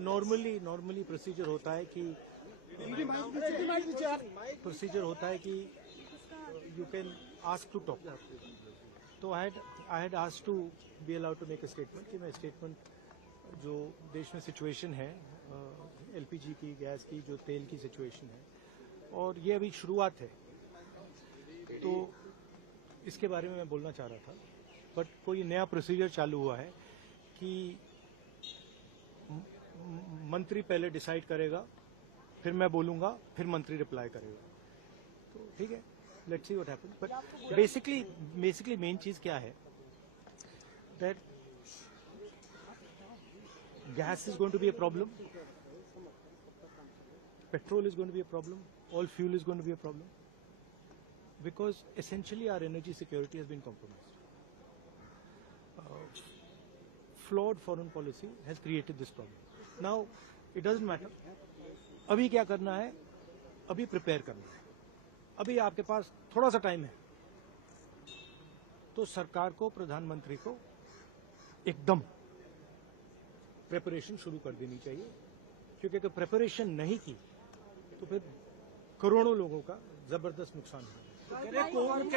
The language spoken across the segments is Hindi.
नॉर्मली प्रोसीजर होता है कि you can ask to talk. तो I had asked to be allowed to make a statement कि मैं स्टेटमेंट जो देश में सिचुएशन है एलपीजी की, गैस की, जो तेल की सिचुएशन है, और ये अभी शुरुआत है, तो इसके बारे में मैं बोलना चाह रहा था। बट कोई नया प्रोसीजर चालू हुआ है कि मंत्री पहले डिसाइड करेगा, फिर मैं बोलूंगा, फिर मंत्री रिप्लाई करेगा। तो ठीक है, let's see what happens. But basically main चीज क्या है, that gas is going to be a problem, petrol is going to be a problem, all fuel is going to be a problem, because essentially our energy security has been compromised. Flawed foreign policy has created this problem. Now, it doesn't matter. अभी क्या करना है, अभी प्रिपेयर करना है। अभी आपके पास थोड़ा सा टाइम है, तो सरकार को, प्रधानमंत्री को एकदम प्रिपरेशन शुरू कर देनी चाहिए, क्योंकि अगर प्रिपरेशन नहीं की तो फिर करोड़ों लोगों का जबरदस्त नुकसान होगा। कह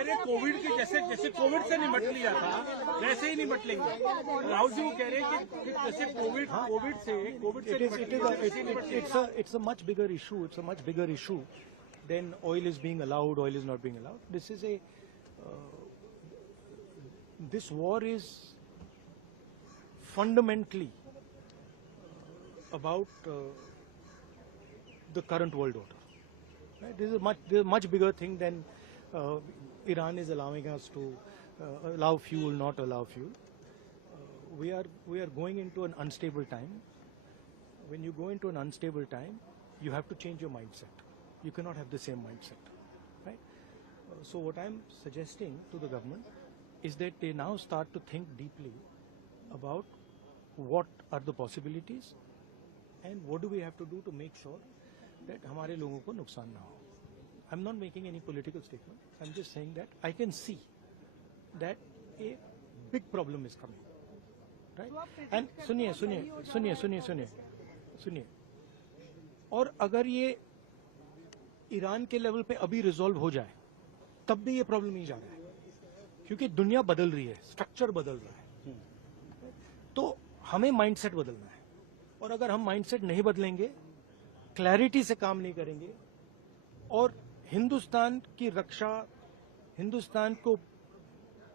रहे कोविड के जैसे कोविड से निपट लिया था वैसे ही निपट लेंगे। राहुल जी वो कह रहे हैं कि जैसे कोविड से it's a much bigger issue. It's a much bigger issue than oil is being allowed, oil is not being allowed. This war is fundamentally about the current world order. Right? This is a much bigger thing than Iran is allowing us to allow fuel, not allow fuel. We are going into an unstable time. When you go into an unstable time, you have to change your mindset. You cannot have the same mindset, right? So what I'm suggesting to the government is that they now start to think deeply about what are the possibilities and what do we have to do to make sure that हमारे लोगों को नुकसान ना हो। I'm not making any political statement. I'm just saying that I can see that a big problem is coming, right? And सुनिए, और अगर ये ईरान के लेवल पे अभी रिजॉल्व हो जाए, तब भी ये प्रॉब्लम नहीं जा रहा है, क्योंकि दुनिया बदल रही है, स्ट्रक्चर बदल रहा है। तो हमें माइंडसेट बदलना है, और अगर हम माइंडसेट नहीं बदलेंगे, क्लैरिटी से काम नहीं करेंगे, और हिंदुस्तान की रक्षा, हिंदुस्तान को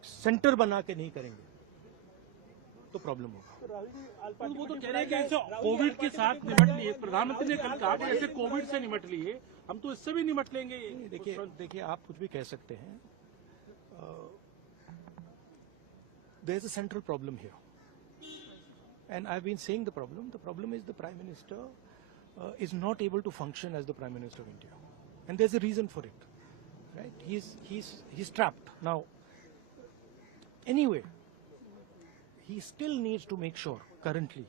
सेंटर बना के नहीं करेंगे, तो प्रॉब्लम होगा। वो तो कह रहे हैं कि ऐसे कोविड के साथ निपट लिए, प्रधानमंत्री ने कल कहा कि ऐसे कोविड से निपट लिए, हम तो इससे भी निपट लेंगे। देखिए आप कुछ भी कह सकते हैं, there is a central problem here, and I've been saying the problem is the Prime Minister is not able to function as the Prime Minister of India, and there's a reason for it, right? He's trapped now. Anyway, he still needs to make sure currently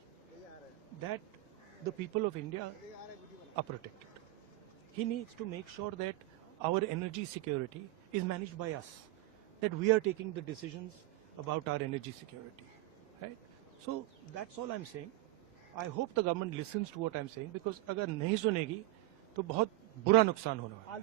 that the people of India are protected. He needs to make sure that our energy security is managed by us, that we are taking the decisions about our energy security, right? So that's all I'm saying. I hope the government listens to what I'm saying, because अगर नहीं सुनेगी तो बहुत बुरा नुकसान होने वाला है।